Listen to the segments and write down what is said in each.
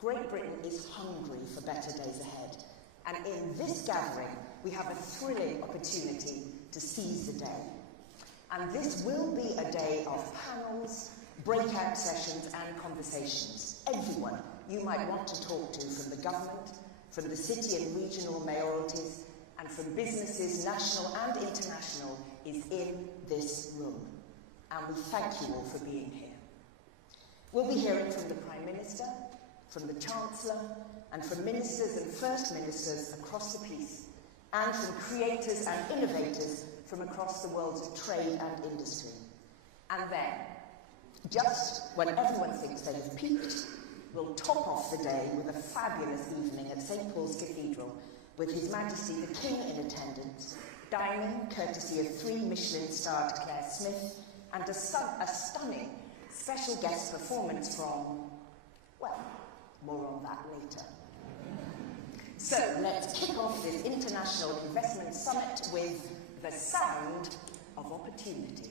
Great Britain is hungry for better days ahead, and in this gathering, we have a thrilling opportunity to seize the day. And this will be a day of panels, breakout sessions and conversations. Everyone you might want to talk to from the government, from the city and regional mayoralties, and from businesses, national and international, is in this room. And we thank you all for being here. We'll be hearing from the Prime Minister, from the Chancellor, and from ministers and First Ministers across the piece, and from creators and innovators from across the worlds of trade and industry. And then, just when everyone thinks they have peaked, we'll top off the day with a fabulous evening at St. Paul's Cathedral, with His Majesty the King in attendance, dining courtesy of 3 Michelin-starred Claire Smith, and a stunning special guest performance from, well, more on that later. So let's kick off this International Investment Summit with the sound of opportunity.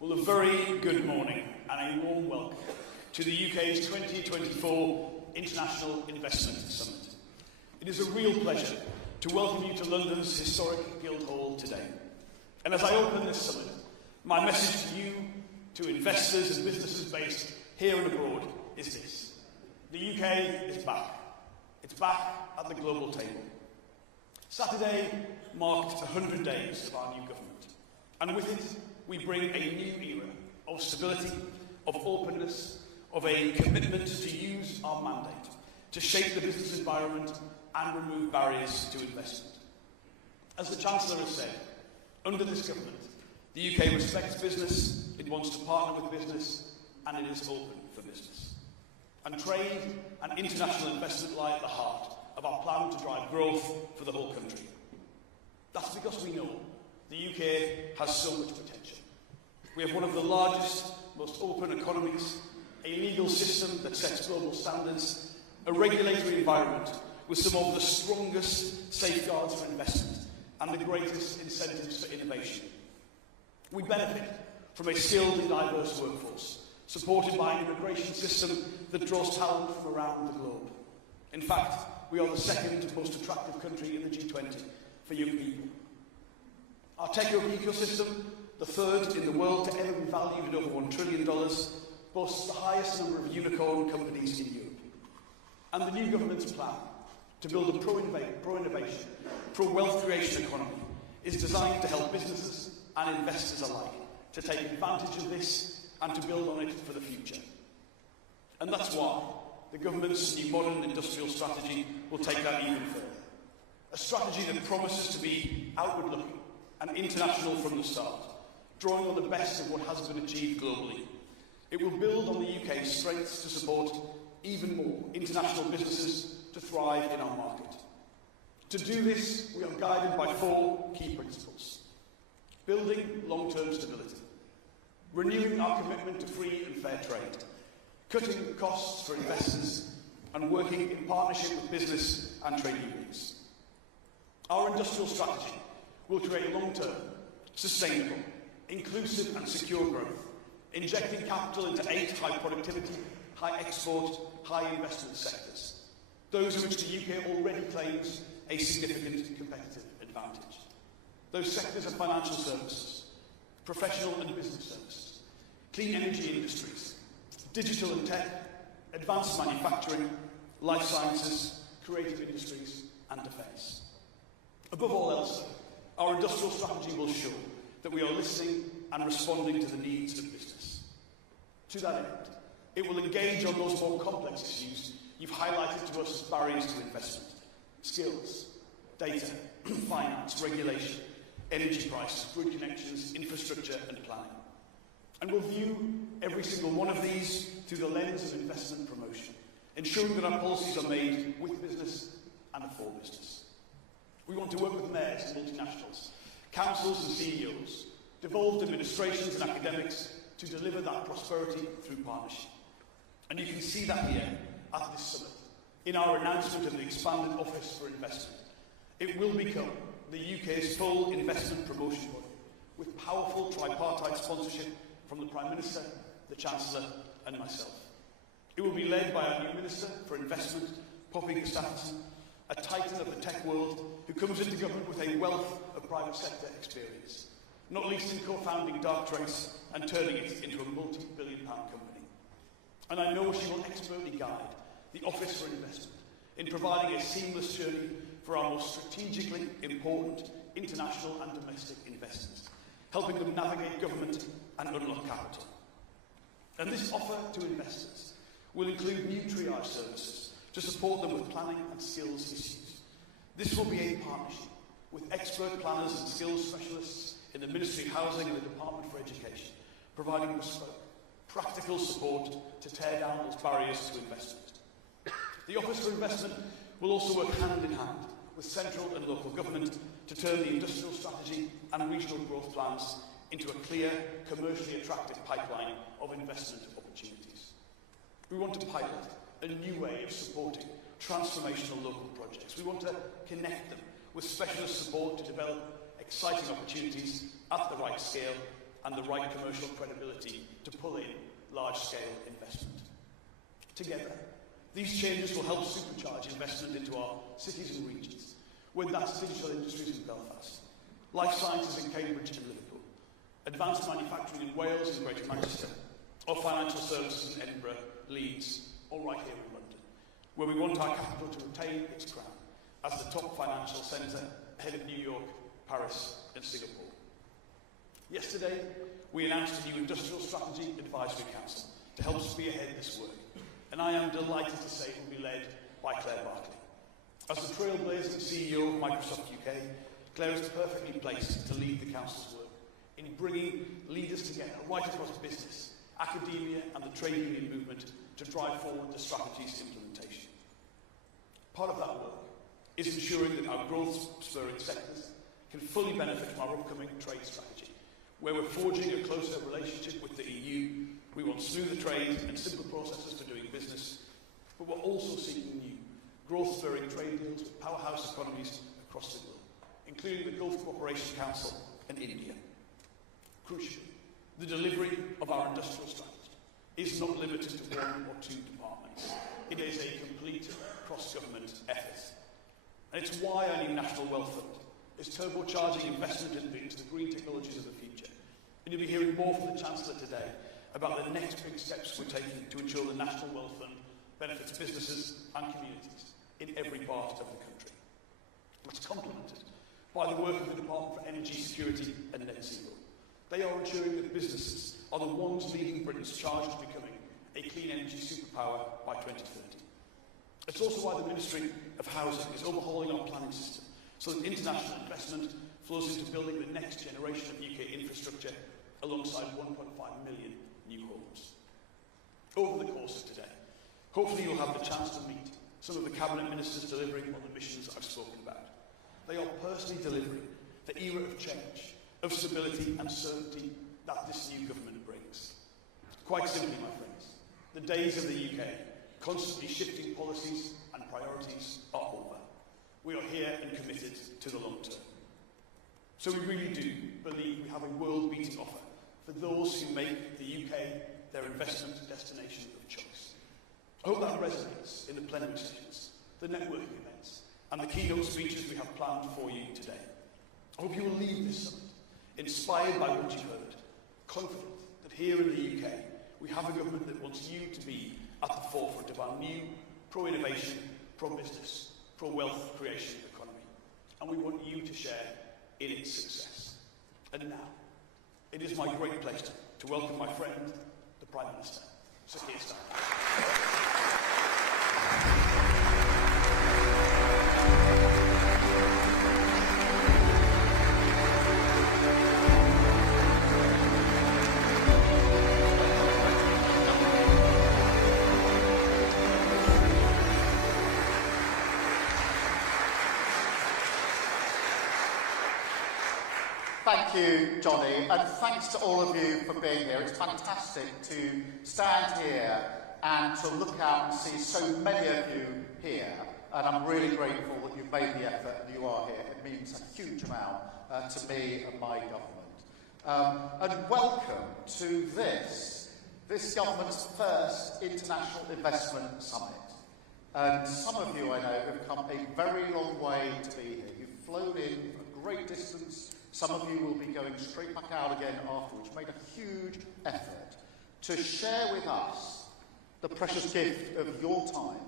Well, a very good morning and a warm welcome to the UK's 2024 International Investment Summit. It is a real pleasure to welcome you to London's historic Guildhall today. And as I open this summit, my message to you, to investors and businesses based here and abroad, is this. The UK is back. It's back at the global table. Saturday marked 100 days of our new government, and with it, we bring a new era of stability, of openness, of a commitment to use our mandate to shape the business environment and remove barriers to investment. As the Chancellor has said, under this government, the UK respects business, it wants to partner with business, and it is open for business. And trade and international investment lie at the heart of our plan to drive growth for the whole country. That's because we know the UK has so much potential. We have one of the largest, most open economies, a legal system that sets global standards, a regulatory environment with some of the strongest safeguards for investment and the greatest incentives for innovation. We benefit from a skilled and diverse workforce, supported by an immigration system that draws talent from around the globe. In fact, we are the second most attractive country in the G20 for young people. Our tech ecosystem, the third in the world to ever be valued at over $1 trillion, boasts the highest number of unicorn companies in Europe. And the new government's plan to build a pro-innovation, pro-wealth creation economy is designed to help businesses and investors alike to take advantage of this and to build on it for the future. And that's why the government's new modern industrial strategy will take that even further. A strategy that promises to be outward-looking and international from the start, drawing on the best of what has been achieved globally. It will build on the UK's strengths to support even more international businesses to thrive in our market. To do this, we are guided by 4 key principles. Building long-term stability, renewing our commitment to free and fair trade, cutting costs for investors, and working in partnership with business and trade unions. Our industrial strategy will create long-term, sustainable, inclusive and secure growth, injecting capital into 8 high productivity, high export, high investment sectors, those in which the UK already claims a significant competitive advantage. Those sectors are financial services, professional and business services, clean energy industries, digital and tech, advanced manufacturing, life sciences, creative industries and defence. Above all else, our industrial strategy will show that we are listening and responding to the needs of business. To that end, it will engage on those more complex issues you've highlighted to us as barriers to investment: skills, data, finance, regulation, energy prices, grid connections, infrastructure and planning. And we'll view every single one of these through the lens of investment promotion, ensuring that our policies are made with business and for business. We want to work with mayors and multinationals, councils and CEOs, devolved administrations and academics to deliver that prosperity through partnership. And you can see that here at this summit, in our announcement of the expanded Office for Investment. It will become the UK's full investment promotion body, with powerful tripartite sponsorship from the Prime Minister, the Chancellor and myself. It will be led by our new Minister for Investment, Poppy Gustafsson, a titan of the tech world who comes into government with a wealth of private sector experience, not least in co-founding Darktrace and turning it into a multi-billion-pound company. And I know she will expertly guide the Office for Investment in providing a seamless journey for our most strategically important international and domestic investors, helping them navigate government and unlock capital. And this offer to investors will include new triage services to support them with planning and skills issues. This will be a partnership with expert planners and skills specialists in the Ministry of Housing and the Department for Education, providing bespoke, practical support to tear down those barriers to investment. The Office for Investment will also work hand in hand with central and local government to turn the industrial strategy and regional growth plans into a clear, commercially attractive pipeline of investment opportunities. We want to pilot a new way of supporting transformational local projects. We want to connect them with specialist support to develop exciting opportunities at the right scale and the right commercial credibility to pull in large-scale investment. Together, these changes will help supercharge investment into our cities and regions, whether that's digital industries in Belfast, life sciences in Cambridge and Liverpool, advanced manufacturing in Wales and Greater Manchester, or financial services in Edinburgh, Leeds, or right here in London, where we want our capital to retain its crown as the top financial centre ahead of New York, Paris and Singapore. Yesterday, we announced a new Industrial Strategy Advisory Council to help spearhead this work, and I am delighted to say it will be led by Claire Barclay. As the trailblazing CEO of Microsoft UK, Claire is perfectly placed to lead the Council's work in bringing leaders together right across business, academia and the trade union movement to drive forward the strategy's implementation. Part of that work is ensuring that our growth-spurring sectors can fully benefit from our upcoming trade strategy, where we're forging a closer relationship with the EU. We want smoother trade and simple processes for doing business, but we're also seeking new growth-spurring trade deals with powerhouse economies across the globe, including the Gulf Cooperation Council and India. Crucially, the delivery of our industrial strategy is not limited to 1 or 2 departments. It is a complete cross-government effort. And it's why our new National Wealth Fund is turbocharging investment into the green technologies of the future. And you'll be hearing more from the Chancellor today about the next big steps we're taking to ensure the National Wealth Fund benefits businesses and communities in every part of the country. It's complemented by the work of the Department for Energy Security and Net Zero. They are ensuring that businesses are the ones leading Britain's charge to becoming a clean energy superpower by 2030. It's also why the Ministry of Housing is overhauling our planning system so that international investment flows into building the next generation of UK infrastructure alongside 1.5 million new homes. Over the course of today, hopefully you'll have the chance to meet some of the Cabinet Ministers delivering on the missions I've spoken about. They are personally delivering the era of change, of stability and certainty that this new government brings. Quite simply, my friends, the days of the UK constantly shifting policies and priorities are over. We are here and committed to the long term. So we really do believe we have a world-beating offer for those who make the UK their investment destination of choice. I hope that resonates in the plenary sessions, the networking events, and the keynote speeches we have planned for you today. I hope you will leave this summit inspired by what you've heard, confident that here in the UK we have a government that wants you to be at the forefront of our new pro-innovation, pro-business, pro-wealth creation economy. And we want you to share in its success. And now, it is my great pleasure to welcome my friend, the Prime Minister, Sir Keir Starmer. Thank you, Johnny, and thanks to all of you for being here. It's fantastic to stand here and to look out and see so many of you here, and I'm really grateful that you've made the effort and you are here. It means a huge amount to me and my government. And welcome to this government's first International Investment Summit. And some of you, I know, have come a very long way to be here. You've flown in a great distance. Some of you will be going straight back out again afterwards. You've made a huge effort to share with us the precious gift of your time,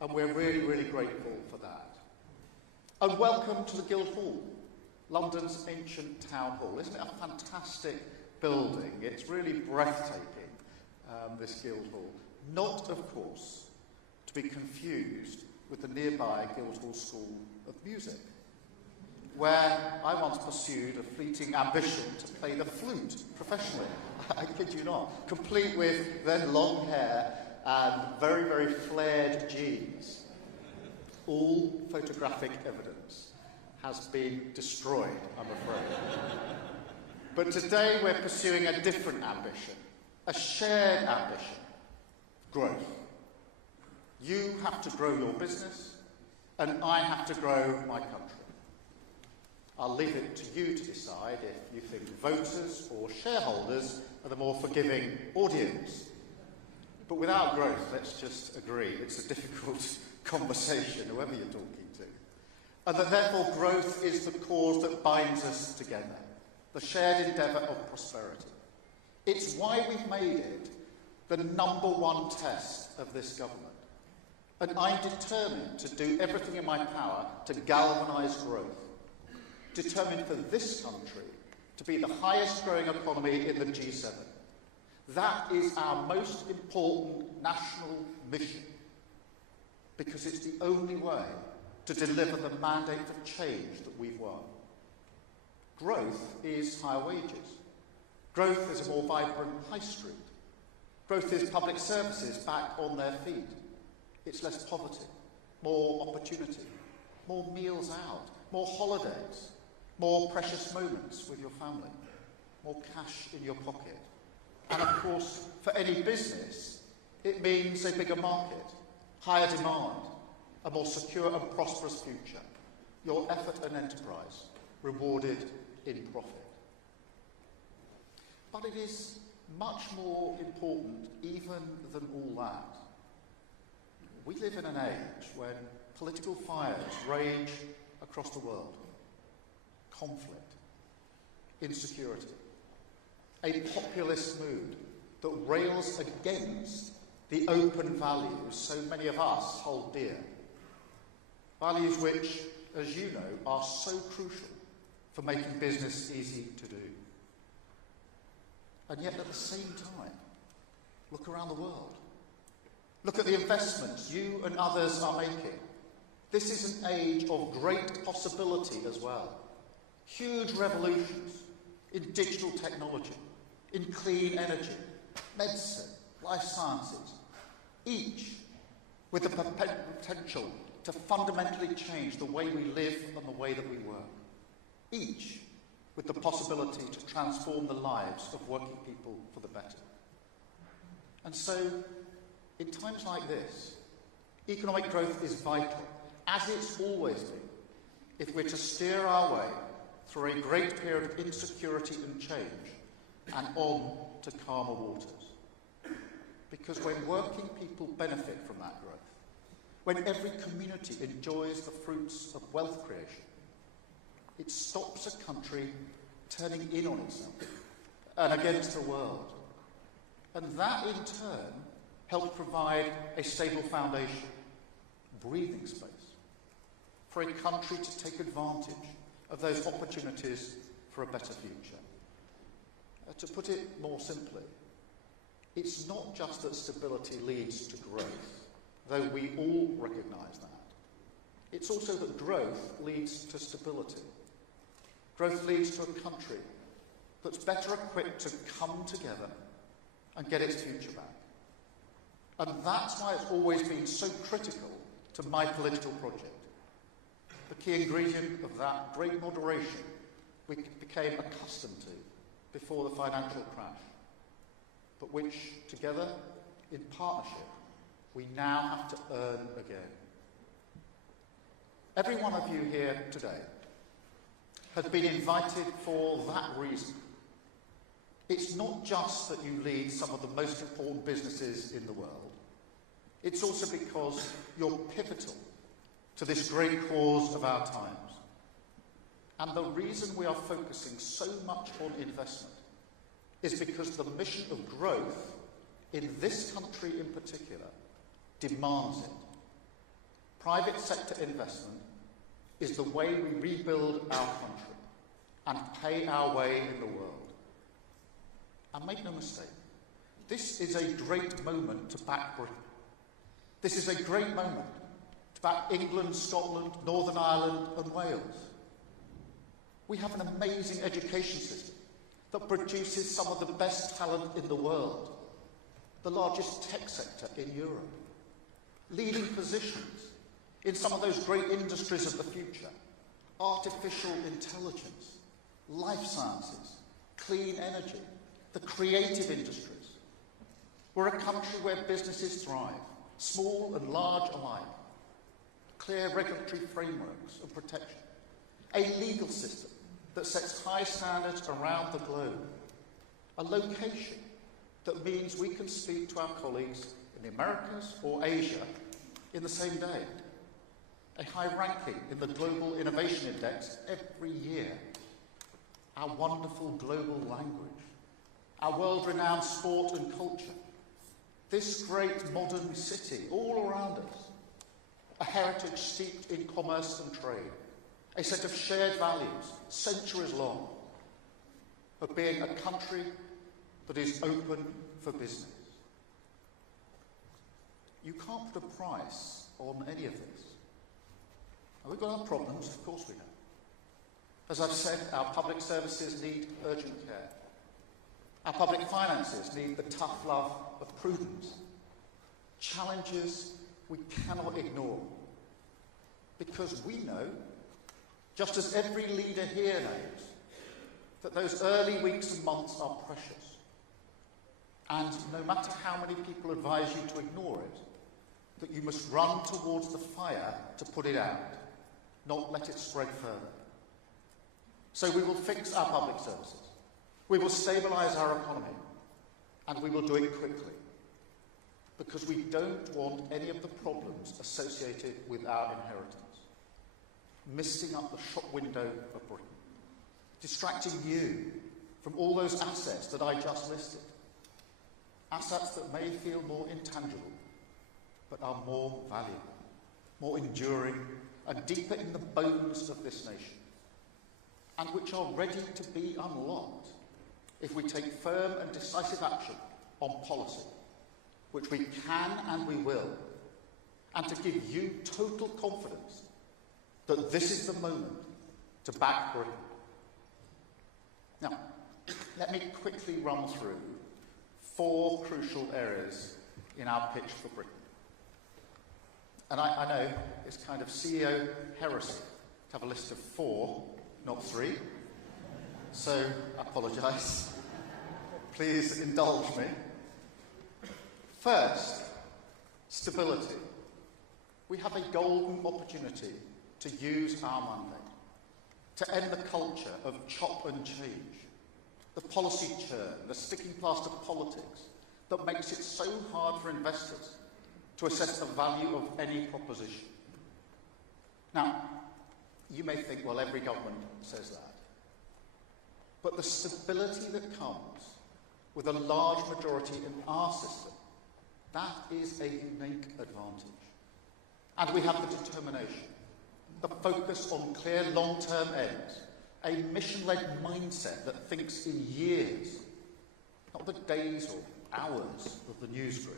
and we're really, really grateful for that. And welcome to the Guildhall, London's ancient town hall. Isn't it a fantastic building? It's really breathtaking, this Guildhall. Not, of course, to be confused with the nearby Guildhall School of Music, where I once pursued a fleeting ambition to play the flute professionally. I kid you not. Complete with then long hair and very, very flared jeans. All photographic evidence has been destroyed, I'm afraid. But today we're pursuing a different ambition, a shared ambition: growth. You have to grow your business, and I have to grow my country. I'll leave it to you to decide if you think voters or shareholders are the more forgiving audience. But without growth, let's just agree, it's a difficult conversation, whoever you're talking to. And that therefore growth is the cause that binds us together, the shared endeavour of prosperity. It's why we've made it the #1 test of this government. And I'm determined to do everything in my power to galvanise growth. Determined for this country to be the highest growing economy in the G7. That is our most important national mission, because it's the only way to deliver the mandate for change that we've won. Growth is higher wages. Growth is a more vibrant high street. Growth is public services back on their feet. It's less poverty, more opportunity, more meals out, more holidays, more precious moments with your family, more cash in your pocket. And of course, for any business, it means a bigger market, higher demand, a more secure and prosperous future. Your effort and enterprise rewarded in profit. But it is much more important even than all that. We live in an age when political fires rage across the world. Conflict, insecurity, a populist mood that rails against the open values so many of us hold dear. Values which, as you know, are so crucial for making business easy to do. And yet at the same time, look around the world. Look at the investments you and others are making. This is an age of great possibility as well. Huge revolutions in digital technology, in clean energy, medicine, life sciences, each with the potential to fundamentally change the way we live and the way that we work. Each with the possibility to transform the lives of working people for the better. And so, in times like this, economic growth is vital, as it's always been, if we're to steer our way through a great period of insecurity and change and on to calmer waters. Because when working people benefit from that growth, when every community enjoys the fruits of wealth creation, it stops a country turning in on itself and against the world. And that in turn helps provide a stable foundation, breathing space, for a country to take advantage of those opportunities for a better future. To put it more simply, it's not just that stability leads to growth, though we all recognise that. It's also that growth leads to stability. Growth leads to a country that's better equipped to come together and get its future back. And that's why it's always been so critical to my political project. The key ingredient of that great moderation we became accustomed to before the financial crash, but which, together, in partnership, we now have to earn again. Every one of you here today has been invited for that reason. It's not just that you lead some of the most important businesses in the world. It's also because you're pivotal to this great cause of our times. And the reason we are focusing so much on investment is because the mission of growth in this country in particular demands it. Private sector investment is the way we rebuild our country and pay our way in the world. And make no mistake, this is a great moment to back Britain. This is a great moment to back England, Scotland, Northern Ireland and Wales. We have an amazing education system that produces some of the best talent in the world, the largest tech sector in Europe, leading positions in some of those great industries of the future, artificial intelligence, life sciences, clean energy, the creative industries. We're a country where businesses thrive, small and large alike, clear regulatory frameworks of protection, a legal system that sets high standards around the globe, a location that means we can speak to our colleagues in the Americas or Asia in the same day, a high ranking in the Global Innovation Index every year, our wonderful global language, our world-renowned sport and culture, this great modern city all around us, a heritage steeped in commerce and trade, a set of shared values, centuries long, of being a country that is open for business. You can't put a price on any of this. And we've got our problems, of course we do. As I've said, our public services need urgent care. Our public finances need the tough love of prudence. Challenges we cannot ignore. Because we know, just as every leader here knows, that those early weeks and months are precious. And no matter how many people advise you to ignore it, that you must run towards the fire to put it out, not let it spread further. So we will fix our public services. We will stabilise our economy. And we will do it quickly. Because we don't want any of the problems associated with our inheritance. Misting up the shop window of Britain. Distracting you from all those assets that I just listed. Assets that may feel more intangible, but are more valuable, more enduring, and deeper in the bones of this nation, and which are ready to be unlocked if we take firm and decisive action on policy, which we can and we will, and to give you total confidence that this is the moment to back Britain. Now, let me quickly run through 4 crucial areas in our pitch for Britain. And I know it's kind of CEO heresy to have a list of 4, not 3. So, I apologise. Please indulge me. First, stability. We have a golden opportunity to use our mandate to end the culture of chop and change, the policy churn, the sticking plaster politics that makes it so hard for investors to assess the value of any proposition. Now, you may think, well, every government says that. But the stability that comes with a large majority in our system, that is a unique advantage. And we have the determination, the focus on clear long-term aims, a mission-led mindset that thinks in years, not the days or hours of the news grid,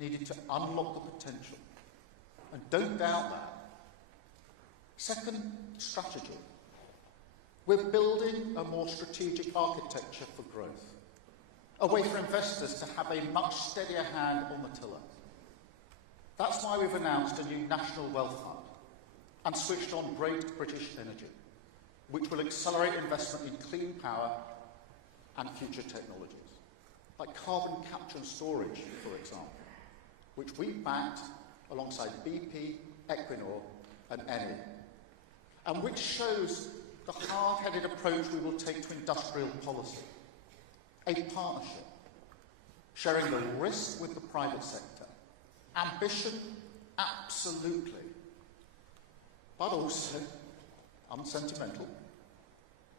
needed to unlock the potential. And don't doubt that. Second, strategy. We're building a more strategic architecture for growth, a way for investors to have a much steadier hand on the tiller. That's why we've announced a new National Wealth Fund and switched on great British energy, which will accelerate investment in clean power and future technologies, like carbon capture and storage, for example, which we backed alongside BP, Equinor and Eni, and which shows the hard-headed approach we will take to industrial policy. A partnership, sharing the risk with the private sector. Ambition, absolutely. But also unsentimental,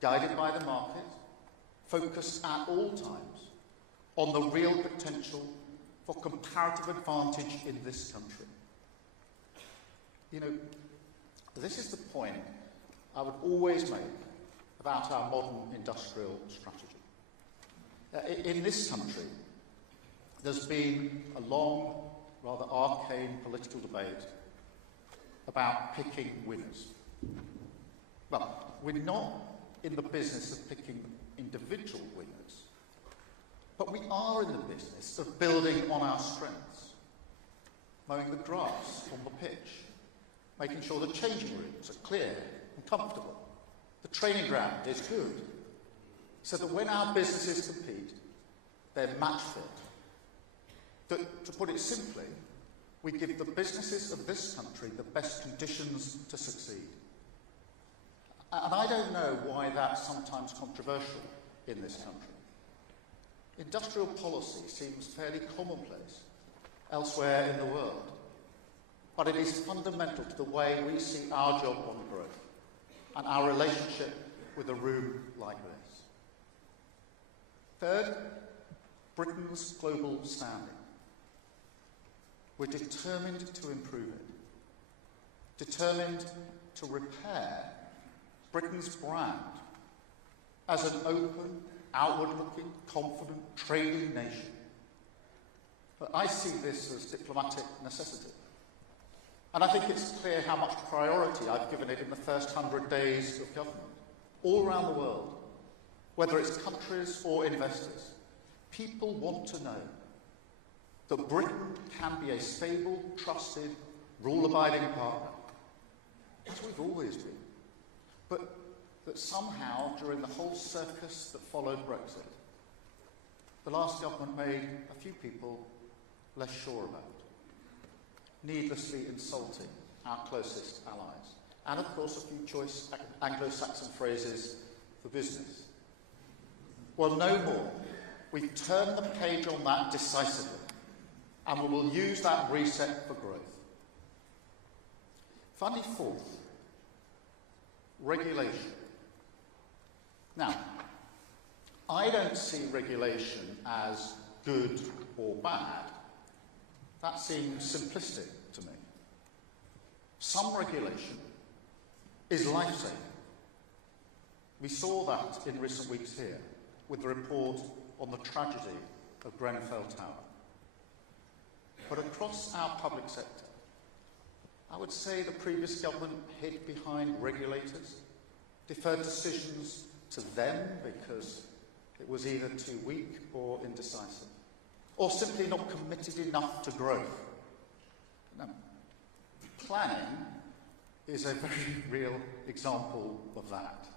guided by the market, focused at all times on the real potential for comparative advantage in this country. You know, this is the point I would always make about our modern industrial strategy. In this country, there's been a long, rather arcane political debate about picking winners. Well, we're not in the business of picking individual winners, but we are in the business of building on our strengths, mowing the grass on the pitch, making sure the changing rooms are clear and comfortable, the training ground is good, so that when our businesses compete, they're match fit. That, to put it simply, we give the businesses of this country the best conditions to succeed. And I don't know why that's sometimes controversial in this country. Industrial policy seems fairly commonplace elsewhere in the world, but it is fundamental to the way we see our job on growth and our relationship with a room like this. Third, Britain's global standing. We're determined to improve it, determined to repair Britain's brand as an open, outward-looking, confident, trading nation. But I see this as diplomatic necessity. And I think it's clear how much priority I've given it in the first 100 days of government, all around the world, whether it's countries or investors. People want to know that Britain can be a stable, trusted, rule-abiding partner, as we've always been, but that somehow, during the whole circus that followed Brexit, the last government made a few people less sure about, needlessly insulting our closest allies, and of course a few choice Anglo-Saxon phrases for business. Well, no more. We've turned the page on that decisively, and we will use that reset for growth. Finally, fourth, regulation. Now, I don't see regulation as good or bad. That seems simplistic to me. Some regulation is life-saving. We saw that in recent weeks here. with the report on the tragedy of Grenfell Tower. But across our public sector, I would say the previous government hid behind regulators, deferred decisions to them because it was either too weak or indecisive, or simply not committed enough to growth. Now, planning is a very real example of that.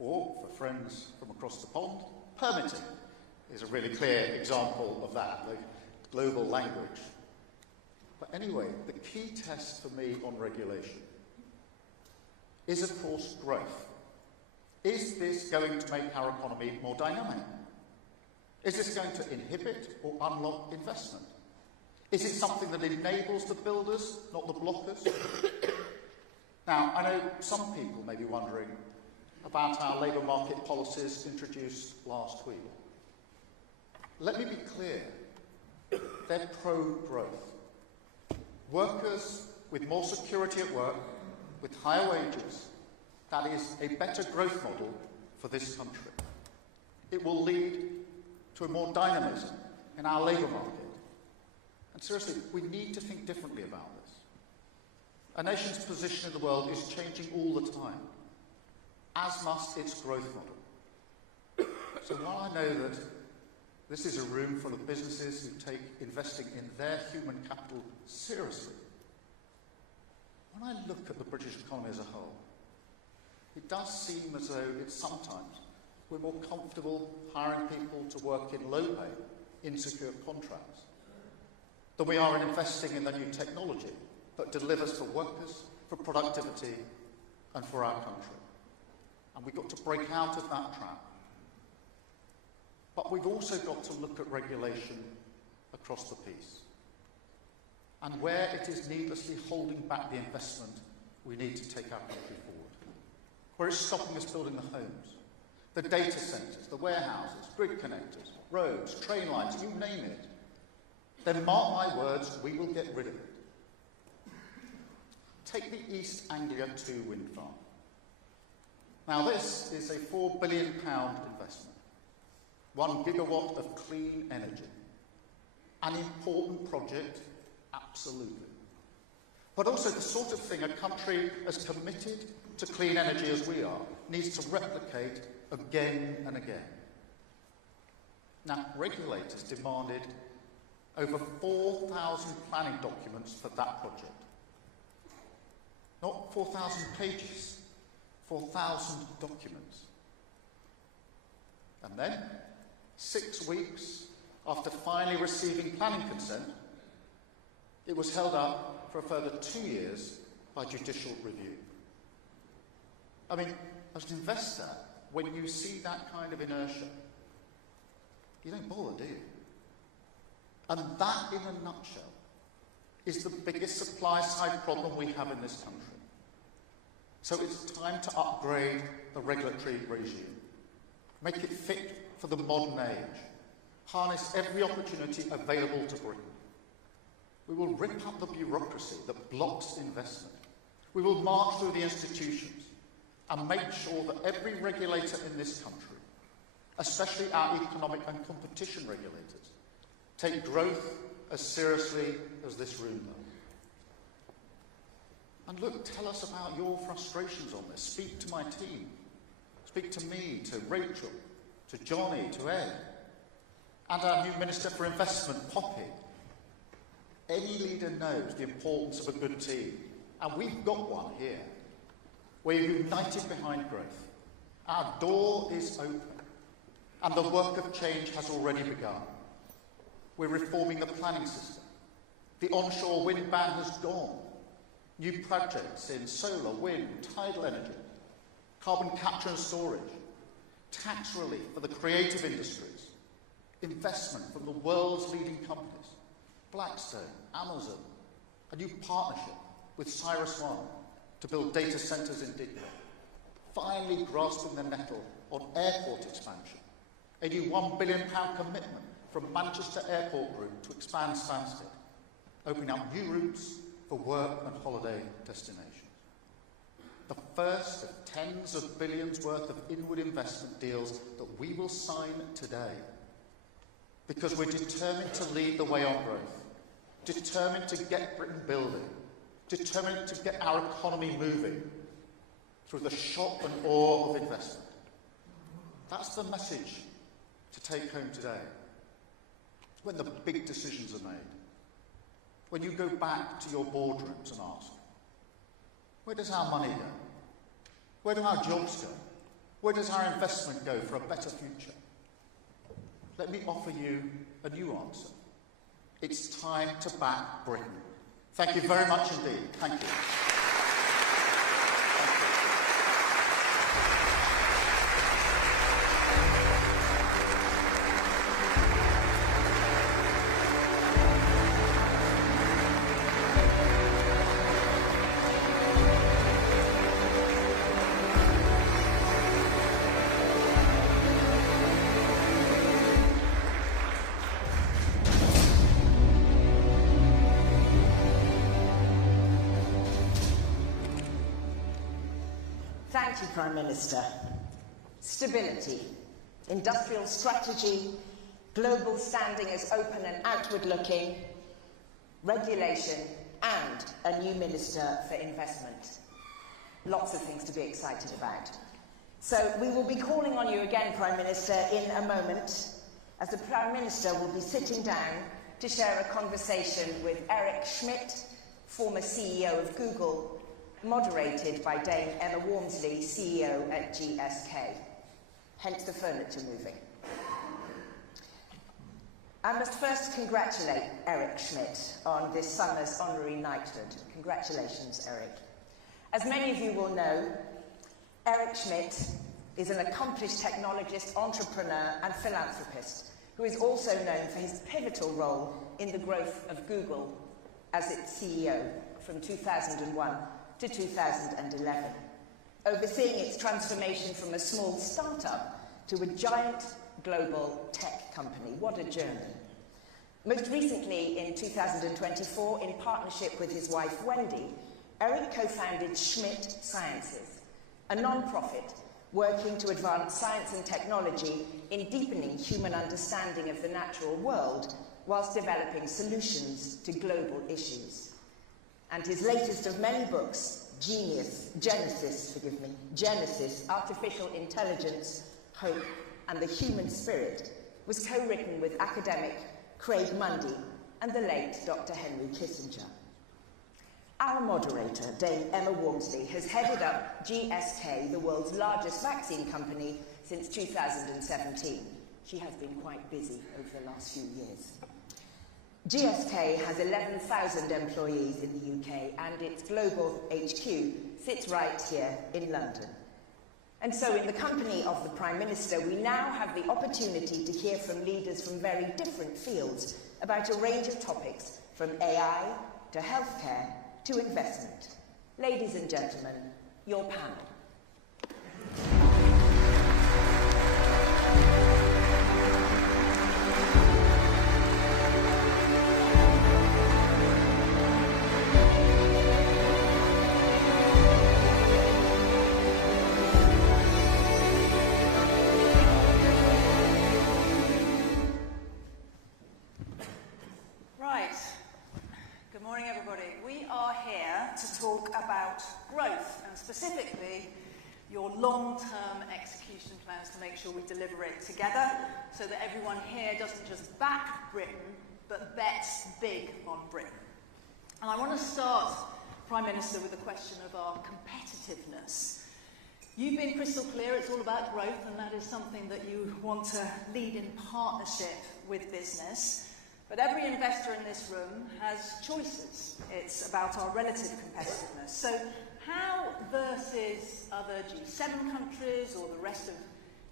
Or, for friends from across the pond, permitting is a really clear example of that, the global language. But anyway, the key test for me on regulation is, of course, growth. Is this going to make our economy more dynamic? Is this going to inhibit or unlock investment? Is it something that enables the builders, not the blockers? Now, I know some people may be wondering about our labour market policies introduced last week. Let me be clear, they're pro-growth. Workers with more security at work, with higher wages, that is a better growth model for this country. It will lead to a more dynamism in our labour market. And seriously, we need to think differently about this. A nation's position in the world is changing all the time, as must its growth model. So while I know that this is a room full of businesses who take investing in their human capital seriously, when I look at the British economy as a whole, it does seem as though it's sometimes we're more comfortable hiring people to work in low-pay, insecure contracts than we are in investing in the new technology that delivers for workers, for productivity, and for our country. And we've got to break out of that trap. But we've also got to look at regulation across the piece. And where it is needlessly holding back the investment, we need to take our country forward. Where it's stopping us building the homes, the data centres, the warehouses, grid connectors, roads, train lines, you name it, then mark my words, we will get rid of it. Take the East Anglia 2 wind farm. Now this is a £4 billion investment, 1 gigawatt of clean energy. An important project, absolutely. But also the sort of thing a country as committed to clean energy as we are needs to replicate again and again. Now, regulators demanded over 4,000 planning documents for that project. Not 4,000 pages, 4,000 documents. And then, 6 weeks after finally receiving planning consent, it was held up for a further 2 years by judicial review. I mean, as an investor, when you see that kind of inertia, you don't bother, do you? And that, in a nutshell, is the biggest supply-side problem we have in this country. So it's time to upgrade the regulatory regime, make it fit for the modern age, harness every opportunity available to Britain. We will rip up the bureaucracy that blocks investment. We will march through the institutions and make sure that every regulator in this country, especially our economic and competition regulators, take growth as seriously as this room does. And look, tell us about your frustrations on this. Speak to my team. Speak to me, to Rachel, to Johnny, to Ed, and our new Minister for Investment, Poppy. Any leader knows the importance of a good team, and we've got one here. We're united behind growth. Our door is open, and the work of change has already begun. We're reforming the planning system. The onshore wind ban has gone. New projects in solar, wind, tidal energy, carbon capture and storage, tax relief for the creative industries, investment from the world's leading companies, Blackstone, Amazon, a new partnership with CyrusOne to build data centres in Digbeth, finally grasping the nettle on airport expansion, a new £1 billion commitment from Manchester Airport Group to expand Stansted, opening up new routes for work and holiday destinations. the first of tens of billions worth of inward investment deals that we will sign today. Because we're determined to lead the way on growth, determined to get Britain building, determined to get our economy moving through the shock and awe of investment. That's the message to take home today. When the big decisions are made, when you go back to your boardrooms and ask, where does our money go? Where do our jobs go? Where does our investment go for a better future? Let me offer you a new answer. It's time to back Britain. Thank you very much indeed. Thank you. Thank you, Prime Minister. Stability, industrial strategy, global standing as open and outward-looking, regulation, and a new Minister for Investment. Lots of things to be excited about. So we will be calling on you again, Prime Minister, in a moment, as the Prime Minister will be sitting down to share a conversation with Eric Schmidt, former CEO of Google, moderated by Dame Emma Walmsley, CEO at GSK. Hence the furniture moving. I must first congratulate Eric Schmidt on this summer's honorary knighthood. Congratulations, Eric. As many of you will know, Eric Schmidt is an accomplished technologist, entrepreneur and philanthropist who is also known for his pivotal role in the growth of Google as its CEO from 2001 to 2011, overseeing its transformation from a small startup to a giant global tech company. What a journey. Most recently, in 2024, in partnership with his wife Wendy, Eric co-founded Schmidt Sciences, a non-profit working to advance science and technology in deepening human understanding of the natural world whilst developing solutions to global issues. And his latest of many books, Genesis, Artificial Intelligence, Hope and the Human Spirit, was co-written with academic Craig Mundie and the late Dr. Henry Kissinger. Our moderator, Dame Emma Walmsley, has headed up GSK, the world's largest vaccine company, since 2017. She has been quite busy over the last few years. GSK has 11,000 employees in the UK, and its global HQ sits right here in London. And so in the company of the Prime Minister, we now have the opportunity to hear from leaders from very different fields about a range of topics, from AI to healthcare to investment. Ladies and gentlemen, your panel. About growth and specifically your long-term execution plans to make sure we deliver it together so that everyone here doesn't just back Britain but bets big on Britain. And I want to start, Prime Minister, with the question of our competitiveness. You've been crystal clear it's all about growth, and that is something that you want to lead in partnership with business. But every investor in this room has choices. It's about our relative competitiveness. So how, versus other G7 countries or the rest of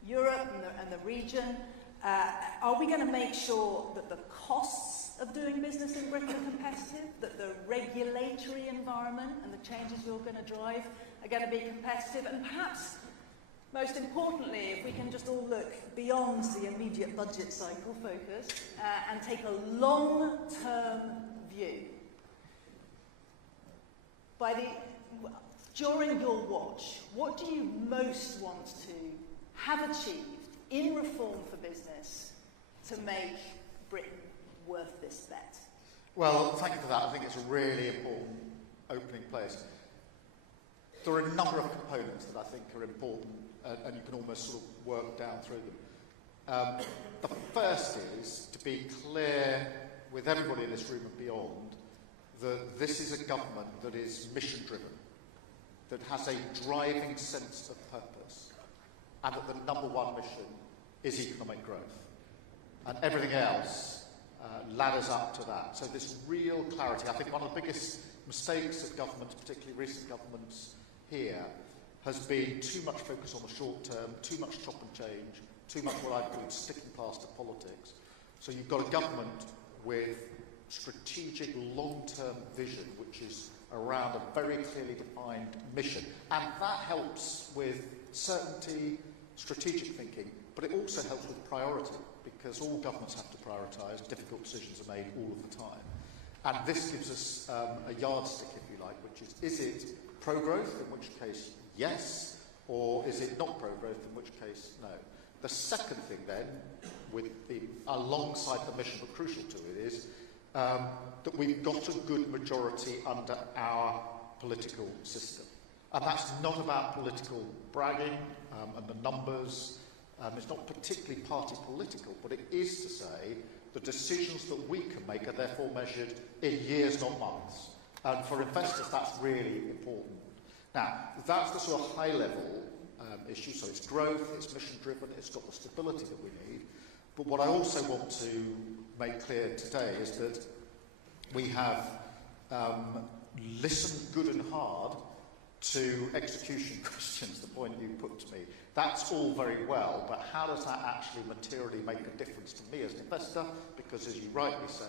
Europe and the region, are we going to make sure that the costs of doing business in Britain are competitive, that the regulatory environment and the changes you're going to drive are going to be competitive, and perhaps most importantly, if we can just all look beyond the immediate budget cycle focus and take a long-term view. during your watch, what do you most want to have achieved in reform for business to make Britain worth this bet? Well, thank you for that. I think it's a really important opening place. There are a number of components that I think are important, and you can almost sort of work down through them. The first is to be clear with everybody in this room and beyond that this is a government that is mission-driven, that has a driving sense of purpose, and that the number one mission is economic growth. And everything else ladders up to that. So this real clarity, I think one of the biggest mistakes of governments, particularly recent governments here, has been too much focus on the short term, too much chop and change, too much what I call sticking plaster politics. So you've got a government with strategic long-term vision, which is around a very clearly defined mission. And that helps with certainty, strategic thinking, but it also helps with priority, because all governments have to prioritise, difficult decisions are made all of the time. And this gives us a yardstick, if you like, which is it pro-growth, in which case yes, or is it not pro-growth, in which case no. The second thing then, alongside the mission but crucial to it, is that we've got a good majority under our political system. And that's not about political bragging and the numbers. It's not particularly party political, but it is to say the decisions that we can make are therefore measured in years, not months. And for investors, that's really important. Now, that's the sort of high-level issue. So it's growth, it's mission-driven, it's got the stability that we need. But what I also want to make clear today is that we have listened good and hard to execution questions, the point you put to me. That's all very well, but how does that actually materially make a difference to me as an investor? Because as you rightly say,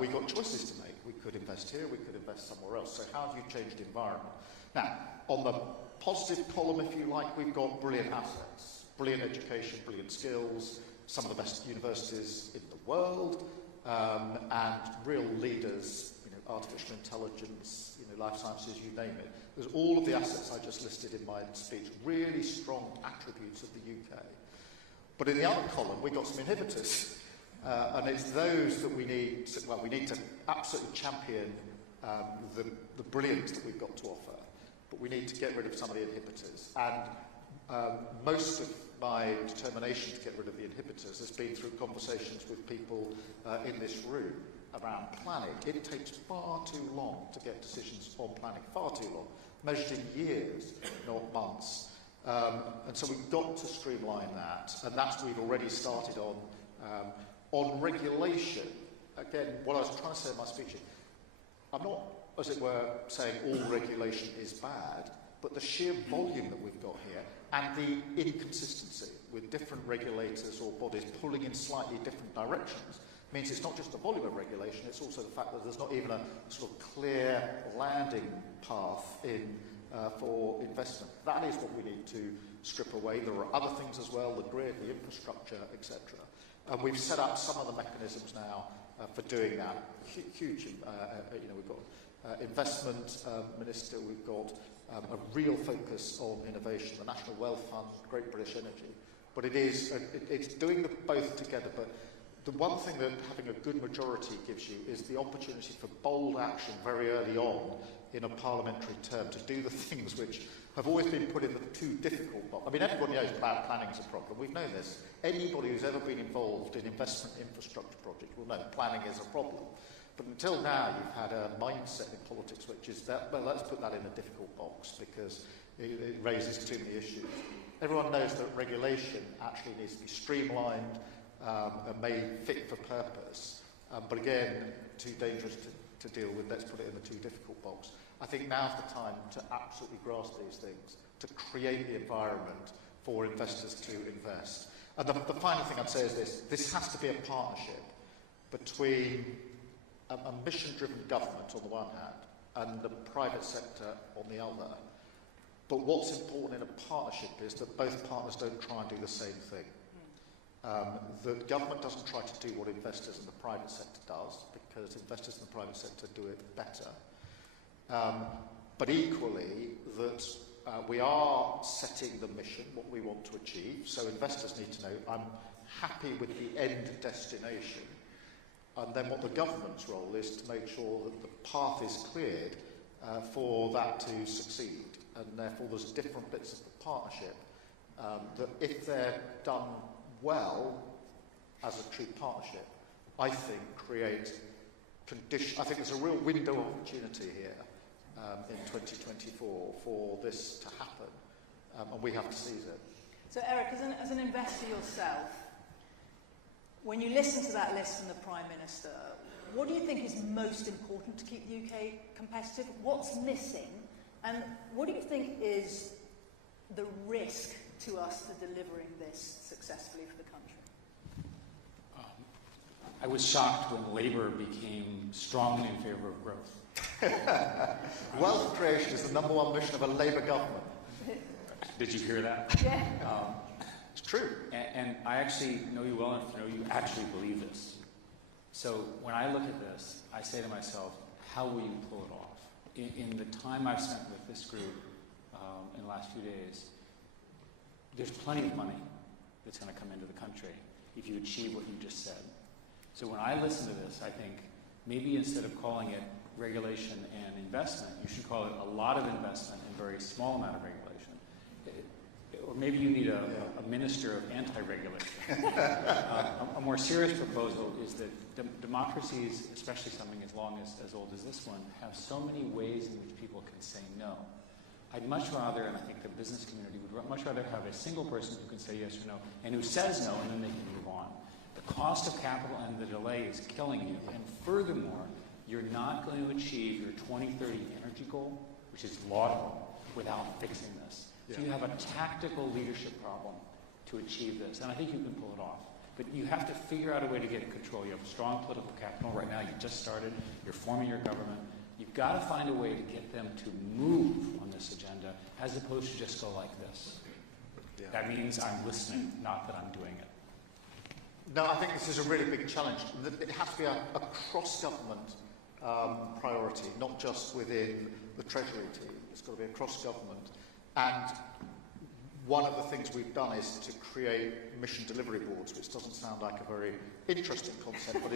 we've got choices to make. We could invest here, we could invest somewhere else. So how do you change the environment? Now, on the positive column, if you like, we've got brilliant assets, brilliant education, brilliant skills, some of the best universities in the world, and real leaders, artificial intelligence, life sciences, you name it. There's all of the assets I just listed in my speech, really strong attributes of the UK. But in the other column, we've got some inhibitors. And it's those that we need to absolutely champion the brilliance that we've got to offer. But we need to get rid of some of the inhibitors. And most of my determination to get rid of the inhibitors has been through conversations with people in this room around planning. It takes far too long to get decisions on planning, far too long, measured in years, not months. And so we've got to streamline that, and that's what we've already started on. On regulation, again, what I was trying to say in my speech, I'm not, as it were, saying all regulation is bad, but the sheer volume that we've got here and the inconsistency with different regulators or bodies pulling in slightly different directions means it's not just the volume of regulation, it's also the fact that there's not even a sort of clear landing path in for investment. That is what we need to strip away. There are other things as well, the grid, the infrastructure, etc. And we've set up some of the mechanisms now for doing that. Huge, we've got investment minister, we've got a real focus on innovation, the National Wealth Fund, Great British Energy. But it's doing them both together. But the one thing that having a good majority gives you is the opportunity for bold action very early on in a parliamentary term to do the things which have always been put in the too difficult box. I mean, everybody knows planning is a problem. We've known this. Anybody who's ever been involved in investment infrastructure projects will know planning is a problem. But until now, you've had a mindset in politics which is that, well, let's put that in a difficult box because it raises too many issues. Everyone knows that regulation actually needs to be streamlined and made fit for purpose. But again, too dangerous to deal with. Let's put it in the too difficult box. I think now's the time to absolutely grasp these things, to create the environment for investors to invest. And the final thing I'd say is this. This has to be a partnership between a mission-driven government on the one hand and the private sector on the other. But what's important in a partnership is that both partners don't try and do the same thing. The government doesn't try to do what investors in the private sector does, because investors in the private sector do it better. but equally that we are setting the mission, what we want to achieve, so investors need to know I'm happy with the end destination, and then what the government's role is to make sure that the path is cleared for that to succeed, and therefore there's different bits of the partnership that if they're done well as a true partnership, I think create conditions. I think there's a real window of opportunity here in 2024 for this to happen, and we have to seize it. So Eric, as an investor yourself, when you listen to that list from the Prime Minister, what do you think is most important to keep the UK competitive? What's missing? And what do you think is the risk to us for delivering this successfully for the country? I was shocked when Labour became strongly in favour of growth. Wealth creation is the #1 mission of a Labour government. Did you hear that? Yeah. It's true. And I actually know you well enough to know you actually believe this. So when I look at this, I say to myself, how will you pull it off? In the time I've spent with this group in the last few days, there's plenty of money that's going to come into the country if you achieve what you just said. So when I listen to this, I think maybe instead of calling it regulation and investment, you should call it a lot of investment and very small amount of regulation. Or maybe you need a minister of anti-regulation. A more serious proposal is that democracies, especially something as long as old as this one, have so many ways in which people can say no. I'd much rather, and I think the business community would much rather have a single person who can say yes or no, and who says no, and then they can move on. The cost of capital and the delay is killing you. And furthermore, you're not going to achieve your 2030 energy goal, which is laudable, without fixing this. So you have a tactical leadership problem to achieve this, and I think you can pull it off. But you have to figure out a way to get control. You have strong political capital right now. You just started. You're forming your government. You've got to find a way to get them to move on this agenda, as opposed to just go like this. Yeah. That means I'm listening, not that I'm doing it. No, I think this is a really big challenge. It has to be a cross-government priority, not just within the Treasury team. It's got to be across government. And one of the things we've done is to create mission delivery boards, which doesn't sound like a very interesting concept, but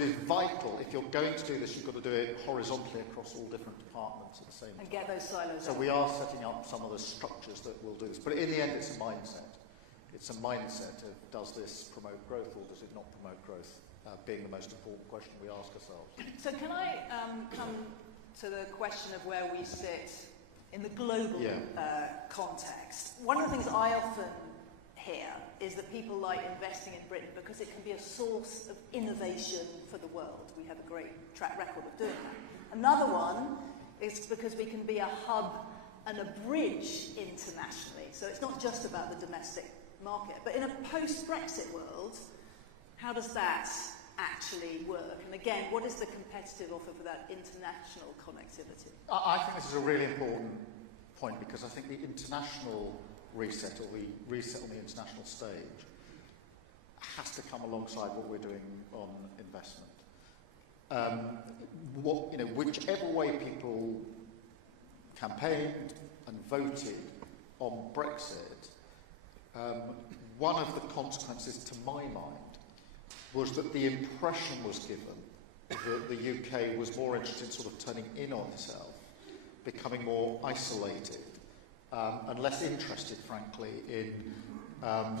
is vital. If you're going to do this, you've got to do it horizontally across all different departments at the same time. And get those silos So out. we are setting up some of the structures that will do this. But in the end, it's a mindset. It's a mindset of, does this promote growth or does it not promote growth, being the most important question we ask ourselves. So can I come to the question of where we sit in the global context? One of the things I often hear is that people like investing in Britain because it can be a source of innovation for the world. We have a great track record of doing that. Another one is because we can be a hub and a bridge internationally. So it's not just about the domestic market. But in a post-Brexit world, how does that actually work? And again, what is the competitive offer for that international connectivity? I think this is a really important point because I think the international reset, or the reset on the international stage, has to come alongside what we're doing on investment. Whichever way people campaigned and voted on Brexit, one of the consequences, to my mind, was that the impression was given that the UK was more interested in sort of turning in on itself, becoming more isolated, and less interested, frankly, in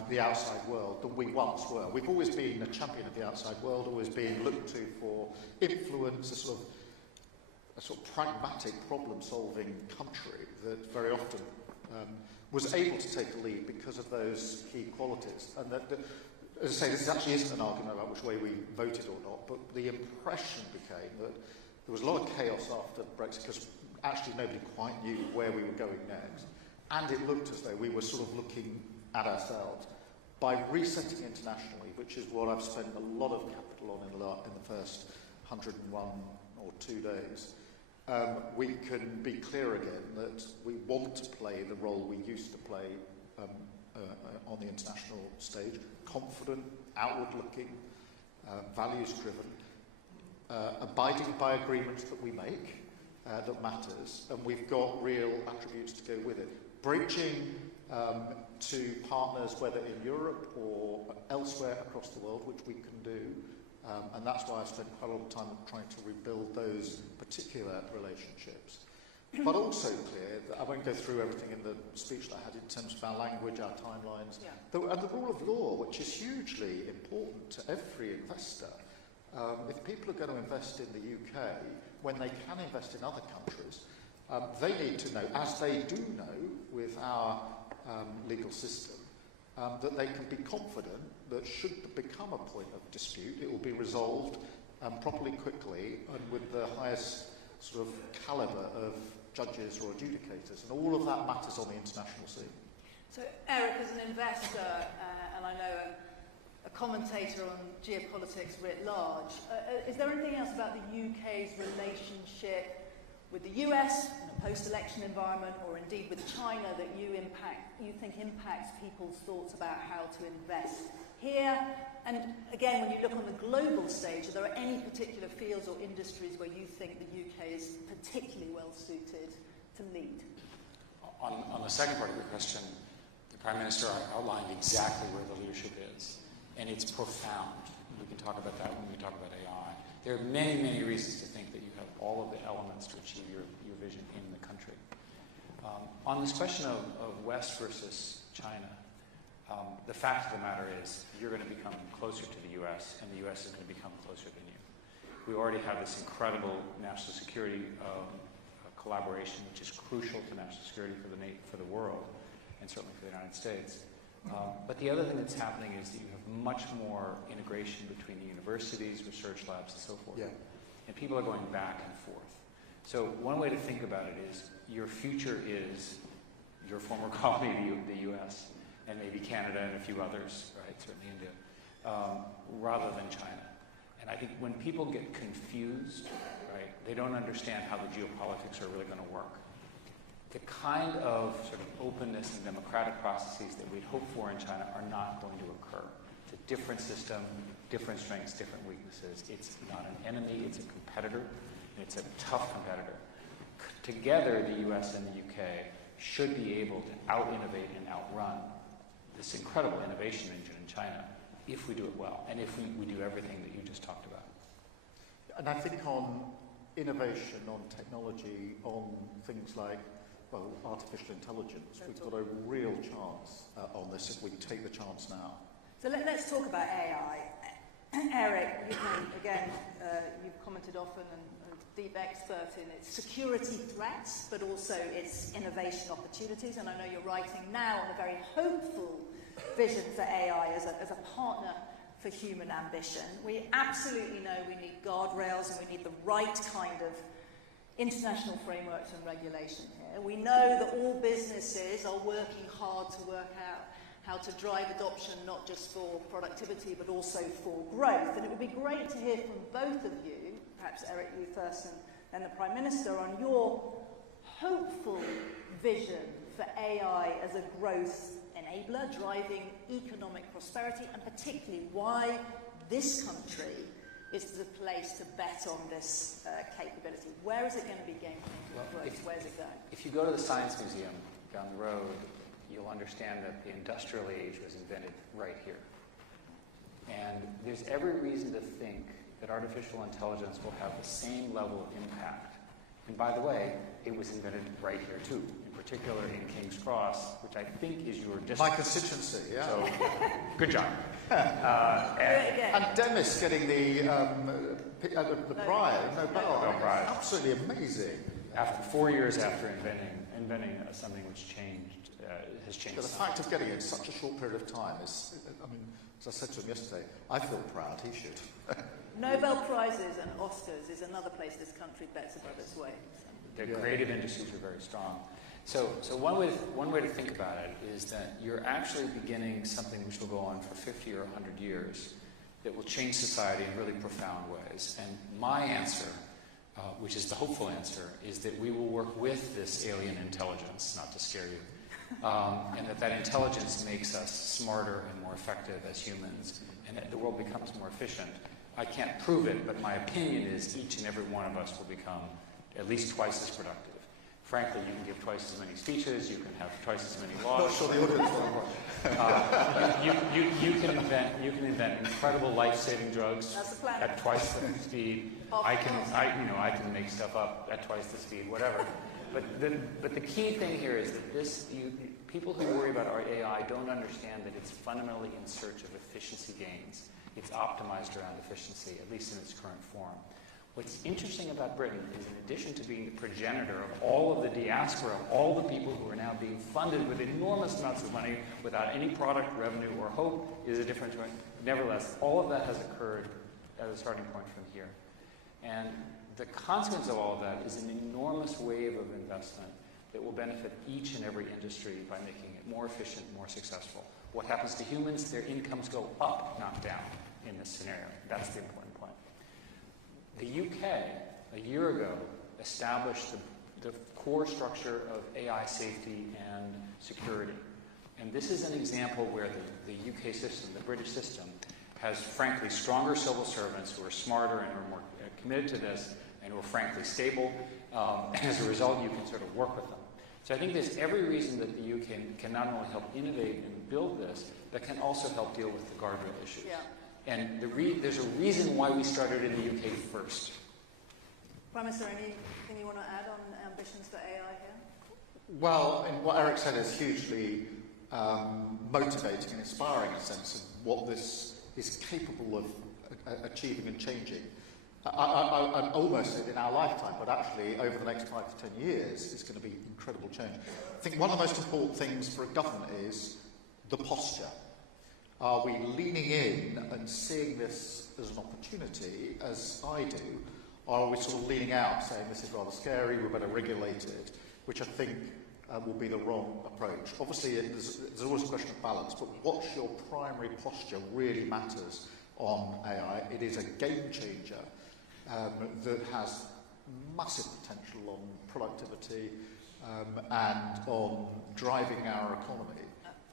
the outside world than we once were. We've always been a champion of the outside world, always been looked to for influence, a sort of pragmatic problem-solving country that very often was able to take a lead because of those key qualities. And that, as I say, this actually isn't an argument about which way we voted or not, but the impression became that there was a lot of chaos after Brexit because actually nobody quite knew where we were going next. And it looked as though we were sort of looking at ourselves. By resetting internationally, which is what I've spent a lot of capital on in the first 101 or 2 days, we can be clear again that we want to play the role we used to play on the international stage, confident, outward-looking, values-driven, abiding by agreements that we make, that matters, and we've got real attributes to go with it. Bridging to partners, whether in Europe or elsewhere across the world, which we can do, and that's why I've spent quite a lot of time trying to rebuild those particular relationships. But also clear that I won't go through everything in the speech that I had in terms of our language, our timelines, and the rule of law, which is hugely important to every investor. If people are going to invest in the UK, when they can invest in other countries, they need to know, as they do know with our legal system, that they can be confident that should become a point of dispute, it will be resolved properly, quickly, and with the highest sort of calibre of judges or adjudicators. And all of that matters on the international scene. So, Eric, as an investor, and I know a commentator on geopolitics writ large, is there anything else about the UK's relationship with the US in a post-election environment, or indeed with China, that you think impacts people's thoughts about how to invest here? And again, when you look on the global stage, are there any particular fields or industries where you think the UK is particularly well suited to lead? On the second part of your question, the Prime Minister outlined exactly where the leadership is, and it's profound. We can talk about that when we talk about AI. There are many, many reasons to think that you have all of the elements to achieve your vision in the country. On this question of West versus China, the fact of the matter is you're going to become closer to the U.S., and the U.S. is going to become closer than you. We already have this incredible national security collaboration, which is crucial to national security for the world, and certainly for the United States. But the other thing that's happening is that you have much more integration between the universities, research labs, and so forth. Yeah. And people are going back and forth. So one way to think about it is your future is your former colony, the U.S., and maybe Canada and a few others, right, certainly India, rather than China. And I think when people get confused, right, they don't understand how the geopolitics are really going to work. The kind of sort of openness and democratic processes that we'd hope for in China are not going to occur. It's a different system, different strengths, different weaknesses. It's not an enemy, it's a competitor, and it's a tough competitor. Together, the US and the UK should be able to out-innovate and outrun this incredible innovation engine in China if we do it well, and if we do everything that you just talked about. And I think on innovation, on technology, on things like, well, artificial intelligence, we've got a real chance on this if we take the chance now. So let's talk about AI. Eric, you've commented often and a deep expert in its security threats, but also its innovation opportunities. And I know you're writing now on a very hopeful vision for AI as a partner for human ambition. We absolutely know we need guardrails and we need the right kind of international frameworks and regulation here. We know that all businesses are working hard to work out how to drive adoption, not just for productivity, but also for growth. And it would be great to hear from both of you, perhaps Eric, you first, and then the Prime Minister, on your hopeful vision for AI as a growth enabler, driving economic prosperity, and particularly why this country is the place to bet on this capability. Where is it going to be game-changing growth? Where's it going? If you go to the Science Museum down the road, you'll understand that the industrial age was invented right here. And there's every reason to think that artificial intelligence will have the same level of impact. And by the way, it was invented right here too, in particular in King's Cross, which I think is your district. My constituency, yeah. So, good job. And Demis getting the prize, Nobel Prize. Absolutely amazing. After 4 years after inventing something which has changed. But the fact of getting it in such a short period of time is, I mean, as I said to him yesterday, I feel proud, he should. Nobel Prizes and Oscars is another place this country bets above its weight. The creative industries are very strong. So one way to think about it is that you're actually beginning something which will go on for 50 or 100 years that will change society in really profound ways. And my answer, which is the hopeful answer, is that we will work with this alien intelligence, not to scare you, and that intelligence makes us smarter and more effective as humans, and that the world becomes more efficient. I can't prove it, but my opinion is each and every one of us will become at least twice as productive. Frankly, you can give twice as many speeches, you can have twice as many Not laws. sure the audience will You can invent incredible life-saving drugs That's the plan. at twice the speed. I can make stuff up at twice the speed, whatever. But the key thing here is that people who worry about our AI don't understand that it's fundamentally in search of efficiency gains. It's optimized around efficiency, at least in its current form. What's interesting about Britain is, in addition to being the progenitor of all of the diaspora, of all the people who are now being funded with enormous amounts of money without any product, revenue, or hope, is a different story. Nevertheless, all of that has occurred as a starting point from here. And the consequence of all of that is an enormous wave of investment that will benefit each and every industry by making it more efficient, more successful. What happens to humans? Their incomes go up, not down, in this scenario. That's the important point. The UK, a year ago, established the core structure of AI safety and security. And this is an example where the UK system, the British system, has frankly stronger civil servants who are smarter and are more committed to this and who are frankly stable. And as a result, you can sort of work with them. So I think there's every reason that the UK can not only help innovate and build this, but can also help deal with the guardrail issues. Yeah. And there's a reason why we started in the UK first. Prime Minister, anything you want to add on ambitions for AI here? Well, and what Eric said is hugely motivating and inspiring in a sense of what this is capable of achieving and changing. I'm almost said in our lifetime, but actually over the next 5 to 10 years, it's going to be incredible change. I think one of the most important things for a government is the posture. Are we leaning in and seeing this as an opportunity, as I do, or are we sort of leaning out, saying this is rather scary, we better regulate it, which I think will be the wrong approach. Obviously, there's always a question of balance, but what's your primary posture really matters on AI. It is a game changer that has massive potential on productivity and on driving our economy,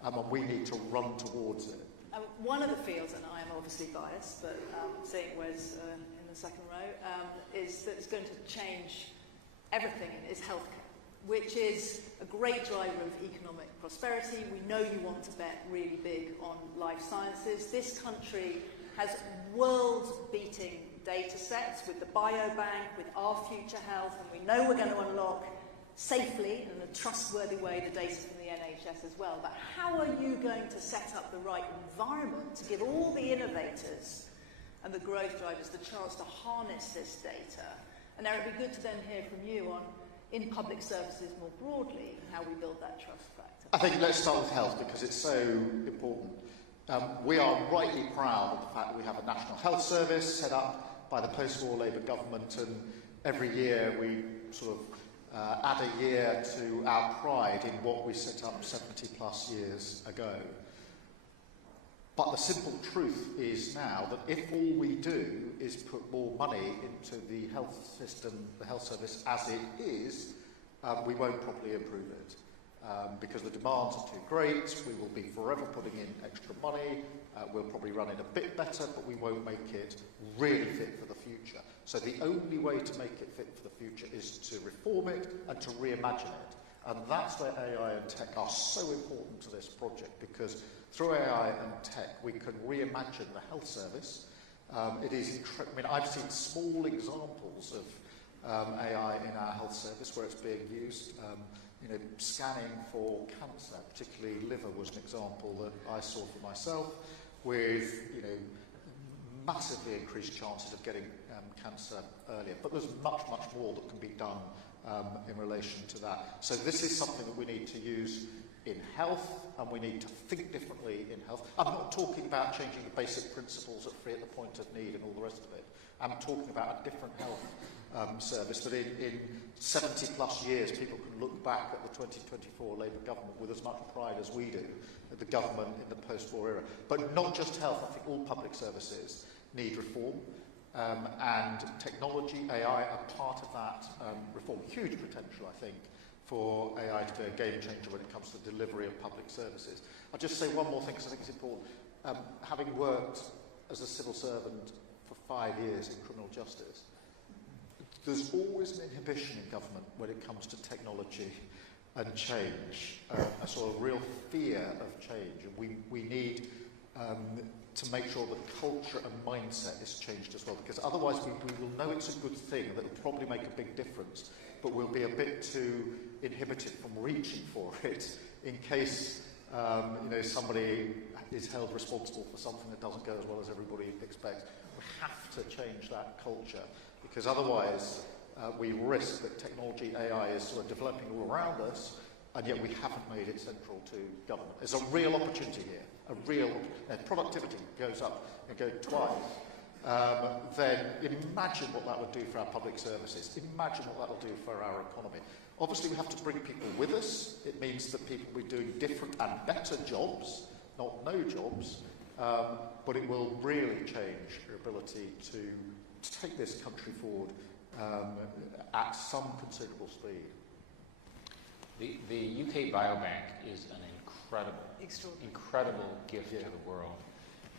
and we need to run towards it. One of the fields, and I am obviously biased, but seeing Wes in the second row, is that it's going to change everything, is healthcare, which is a great driver of economic prosperity. We know you want to bet really big on life sciences. This country has world-beating data sets with the biobank, with our future health, and we know we're going to unlock safely and in a trustworthy way the data from the NHS as well. But how are you going to set up the right environment to give all the innovators and the growth drivers the chance to harness this data? And Eric, it'd be good to then hear from you on, in public services more broadly, how we build that trust factor. I think let's start with health because it's so important. We are rightly proud of the fact that we have a National Health Service set up by the post-war Labour government, and every year we sort of add a year to our pride in what we set up 70 plus years ago. But the simple truth is now that if all we do is put more money into the health system, the health service as it is, we won't properly improve it. Because the demands are too great, we will be forever putting in extra money, we'll probably run it a bit better, but we won't make it really fit for the future. So the only way to make it fit for the future is to reform it and to reimagine it. And that's where AI and tech are so important to this project, because through AI and tech we can reimagine the health service. It is I mean, I've seen small examples of AI in our health service where it's being used. Scanning for cancer, particularly liver, was an example that I saw for myself, with massively increased chances of getting cancer earlier. But there's much, much more that can be done in relation to that. So this is something that we need to use in health, and we need to think differently in health. I'm not talking about changing the basic principles at free at the point of need and all the rest of it. I'm talking about a different health service that in 70 plus years people can look back at the 2024 Labour government with as much pride as we do at the government in the post-war era. But not just health, I think all public services need reform, and technology, AI are part of that reform. Huge potential, I think, for AI to be a game changer when it comes to the delivery of public services. I'll just say one more thing because I think it's important. Having worked as a civil servant for 5 years in criminal justice, there's always an inhibition in government when it comes to technology and change, a sort of real fear of change. And we need to make sure the culture and mindset is changed as well, because otherwise we will know it's a good thing that will probably make a big difference, but we'll be a bit too inhibited from reaching for it in case somebody is held responsible for something that doesn't go as well as everybody expects. We have to change that culture, because otherwise we risk that technology, AI, is sort of developing all around us, and yet we haven't made it central to government. There's a real opportunity here. Productivity goes up and goes twice. Then imagine what that would do for our public services. Imagine what that will do for our economy. Obviously, we have to bring people with us. It means that people will be doing different and better jobs, not no jobs, but it will really change our ability to take this country forward at some considerable speed. The UK Biobank is an incredible gift to the world,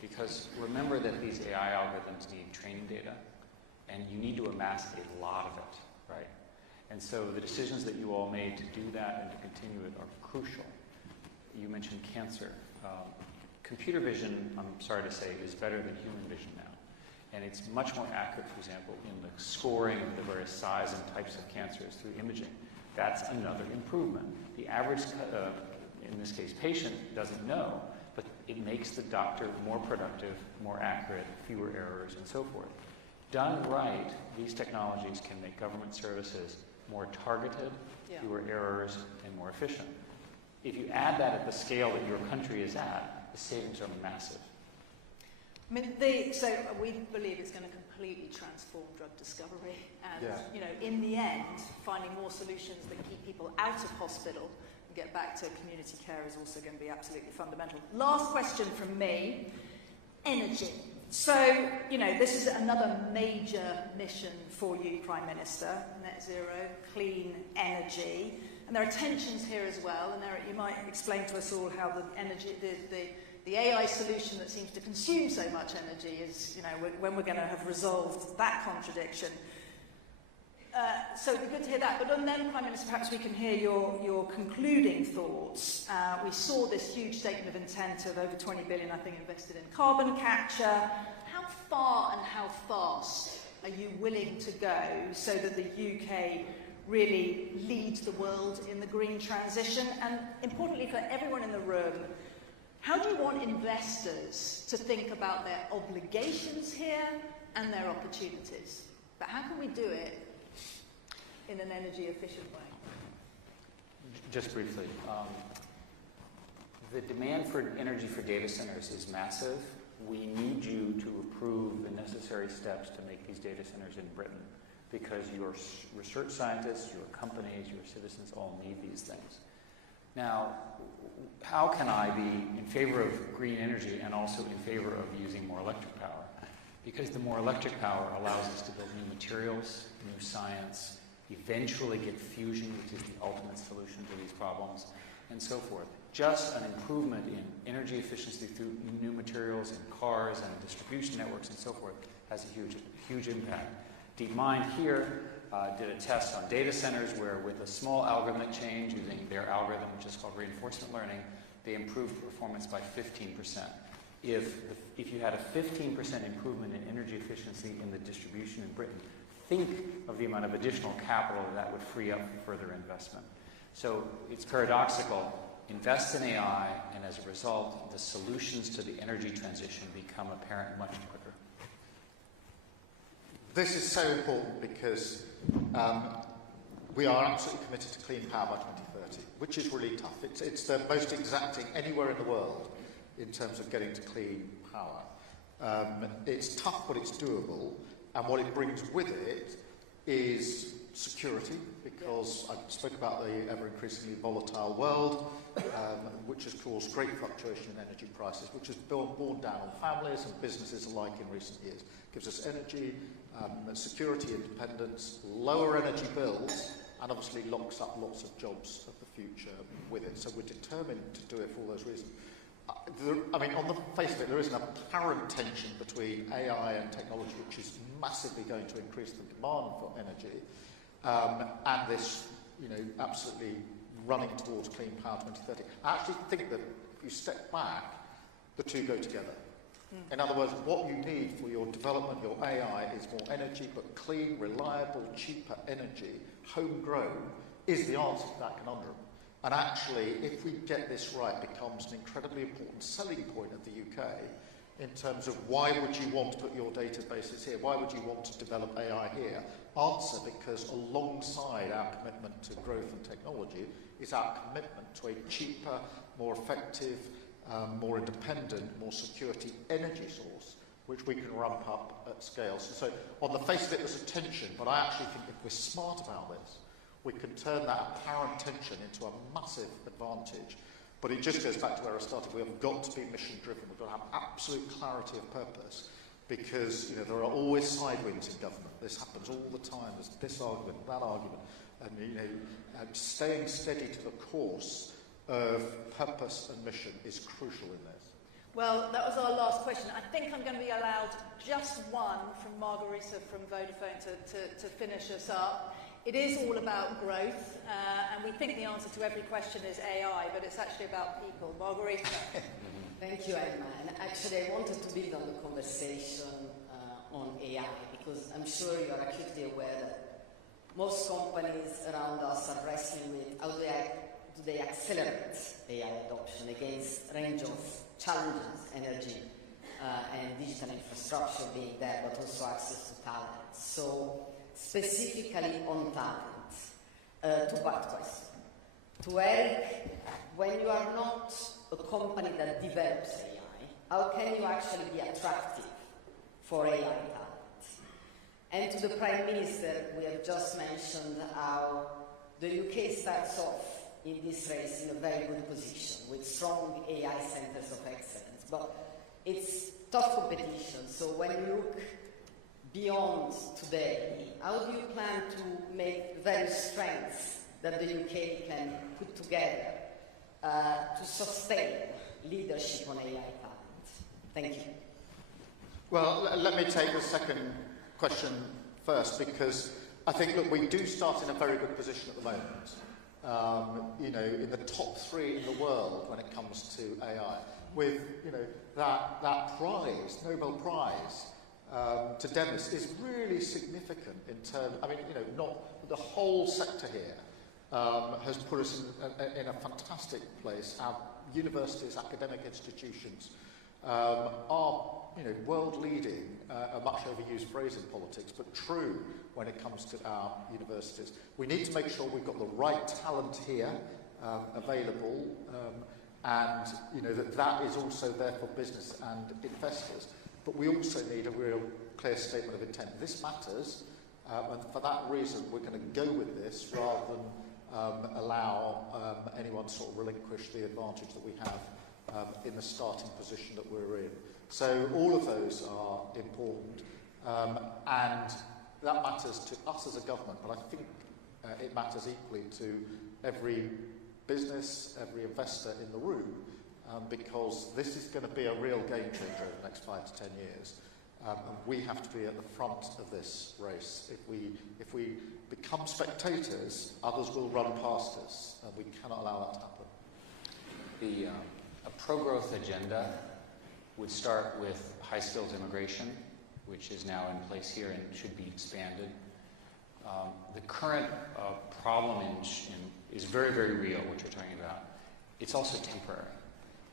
because remember that these AI algorithms need training data, and you need to amass a lot of it, right? And so the decisions that you all made to do that and to continue it are crucial. You mentioned cancer. Computer vision, I'm sorry to say, is better than human vision now. And it's much more accurate, for example, in the scoring of the various size and types of cancers through imaging. That's another improvement. The average, in this case, patient doesn't know, but it makes the doctor more productive, more accurate, fewer errors, and so forth. Done right, these technologies can make government services more targeted, fewer errors, and more efficient. If you add that at the scale that your country is at, the savings are massive. I mean, so we believe it's going to completely transform drug discovery, and in the end, finding more solutions that keep people out of hospital and get back to community care is also going to be absolutely fundamental. Last question from me: energy. So, this is another major mission for you, Prime Minister: net zero, clean energy, and there are tensions here as well. And you might explain to us all how the energy, the AI solution that seems to consume so much energy is, when we're going to have resolved that contradiction. So it'd be good to hear that. But then, Prime Minister, perhaps we can hear your concluding thoughts. We saw this huge statement of intent of over 20 billion, I think, invested in carbon capture. How far and how fast are you willing to go so that the UK really leads the world in the green transition? And importantly, for everyone in the room, how do you want investors to think about their obligations here and their opportunities? But how can we do it in an energy efficient way? Just briefly, the demand for energy for data centers is massive. We need you to approve the necessary steps to make these data centers in Britain, because your research scientists, your companies, your citizens all need these things. Now, how can I be in favor of green energy and also in favor of using more electric power? Because the more electric power allows us to build new materials, new science, eventually get fusion, which is the ultimate solution to these problems, and so forth. Just an improvement in energy efficiency through new materials in cars and distribution networks and so forth has a huge impact. DeepMind here did a test on data centers where, with a small algorithmic change using their algorithm, which is called reinforcement learning, they improved performance by 15%. If you had a 15% improvement in energy efficiency in the distribution in Britain, think of the amount of additional capital that would free up for further investment. So it's paradoxical. Invest in AI, and as a result, the solutions to the energy transition become apparent much quicker. This is so important because we are absolutely committed to clean power by 2030, which is really tough. It's the most exacting anywhere in the world in terms of getting to clean power. It's tough, but it's doable. And what it brings with it is security, because I spoke about the ever-increasingly volatile world, which has caused great fluctuation in energy prices, which has borne down on families and businesses alike in recent years. It gives us energy, security, independence, lower energy bills, and obviously locks up lots of jobs of the future with it. So we're determined to do it for all those reasons. I mean, on the face of it, there is an apparent tension between AI and technology, which is massively going to increase the demand for energy, and this, absolutely running towards clean power 2030. I actually think that if you step back, the two go together. In other words, what you need for your development, your AI, is more energy, but clean, reliable, cheaper energy, homegrown, is the answer to that conundrum. And actually, if we get this right, it becomes an incredibly important selling point of the UK in terms of why would you want to put your databases here? Why would you want to develop AI here? Answer, because alongside our commitment to growth and technology is our commitment to a cheaper, more effective, more independent, more security energy source, which we can ramp up at scale. So on the face of it, there's a tension, but I actually think if we're smart about this, we can turn that apparent tension into a massive advantage. But it just goes back to where I started. We have got to be mission-driven. We've got to have absolute clarity of purpose, because there are always side winds in government. This happens all the time. There's this argument, that argument, and staying steady to the course of purpose and mission is crucial in this. Well, that was our last question. I think I'm going to be allowed just one from Margarita from Vodafone to finish us up. It is all about growth, and we think the answer to every question is AI, but it's actually about people. Margarita. Thank you, Emma. And actually, I wanted to build on the conversation on AI, because I'm sure you are acutely aware that most companies around us are wrestling with how do they accelerate AI adoption against a range of challenges, energy and digital infrastructure being there, but also access to talent. So, specifically on talent, two-part question. To Eric, when you are not a company that develops AI, how can you actually be attractive for AI talent? And to the Prime Minister, we have just mentioned how the UK starts off in this race in a very good position with strong AI centres of excellence. But it's tough competition, so when you look beyond today, how do you plan to make the various strengths that the UK can put together to sustain leadership on AI talent? Thank you. Well, let me take the second question first, because I think, look, we do start in a very good position at the moment. In the top 3 in the world when it comes to AI, with that prize, Nobel Prize, to Demis is really significant in terms. I mean, not the whole sector here has put us in a fantastic place. Our universities, academic institutions are, world leading. A much overused phrase in politics, but true when it comes to our universities. We need to make sure we've got the right talent here available, and that is also there for business and investors. But we also need a real clear statement of intent. This matters, and for that reason, we're going to go with this rather than allow anyone to sort of relinquish the advantage that we have in the starting position that we're in. So all of those are important, and that matters to us as a government, but I think it matters equally to every business, every investor in the room, because this is going to be a real game changer over the next 5 to 10 years. And we have to be at the front of this race. If we become spectators, others will run past us, and we cannot allow that to happen. A pro-growth agenda would start with high-skills immigration, which is now in place here and should be expanded. The current problem is very, very real, what you're talking about. It's also temporary,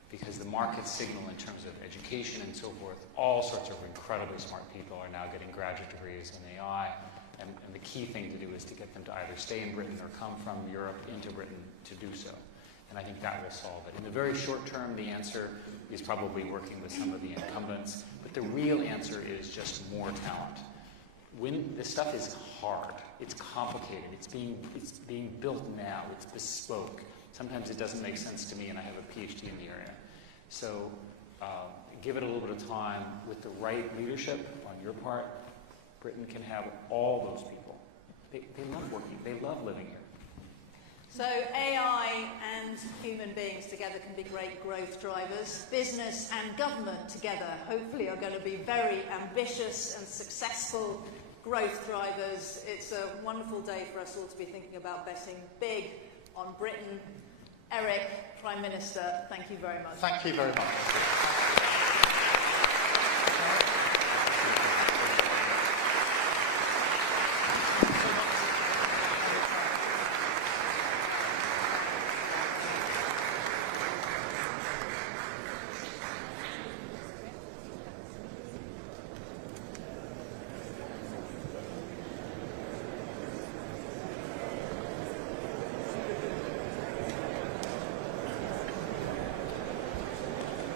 because the market signal in terms of education and so forth, all sorts of incredibly smart people are now getting graduate degrees in AI, and the key thing to do is to get them to either stay in Britain or come from Europe into Britain to do so. And I think that will solve it. In the very short term, the answer is probably working with some of the incumbents, but the real answer is just more talent. This stuff is hard, it's complicated, it's being built now, it's bespoke. Sometimes it doesn't make sense to me, and I have a PhD in the area. So give it a little bit of time. With the right leadership on your part, Britain can have all those people. They love working, they love living here. So AI and human beings together can be great growth drivers. Business and government together hopefully are going to be very ambitious and successful growth drivers. It's a wonderful day for us all to be thinking about betting big on Britain. Eric, Prime Minister, thank you very much. Thank you very much.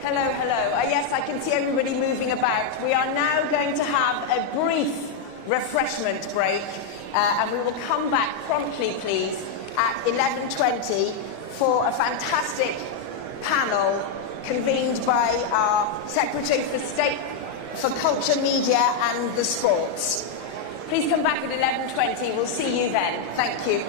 Hello, hello. Yes, I can see everybody moving about. We are now going to have a brief refreshment break, and we will come back promptly, please, at 11:20 for a fantastic panel convened by our Secretary for State for Culture, Media and the Sports. Please come back at 11:20. We'll see you then. Thank you.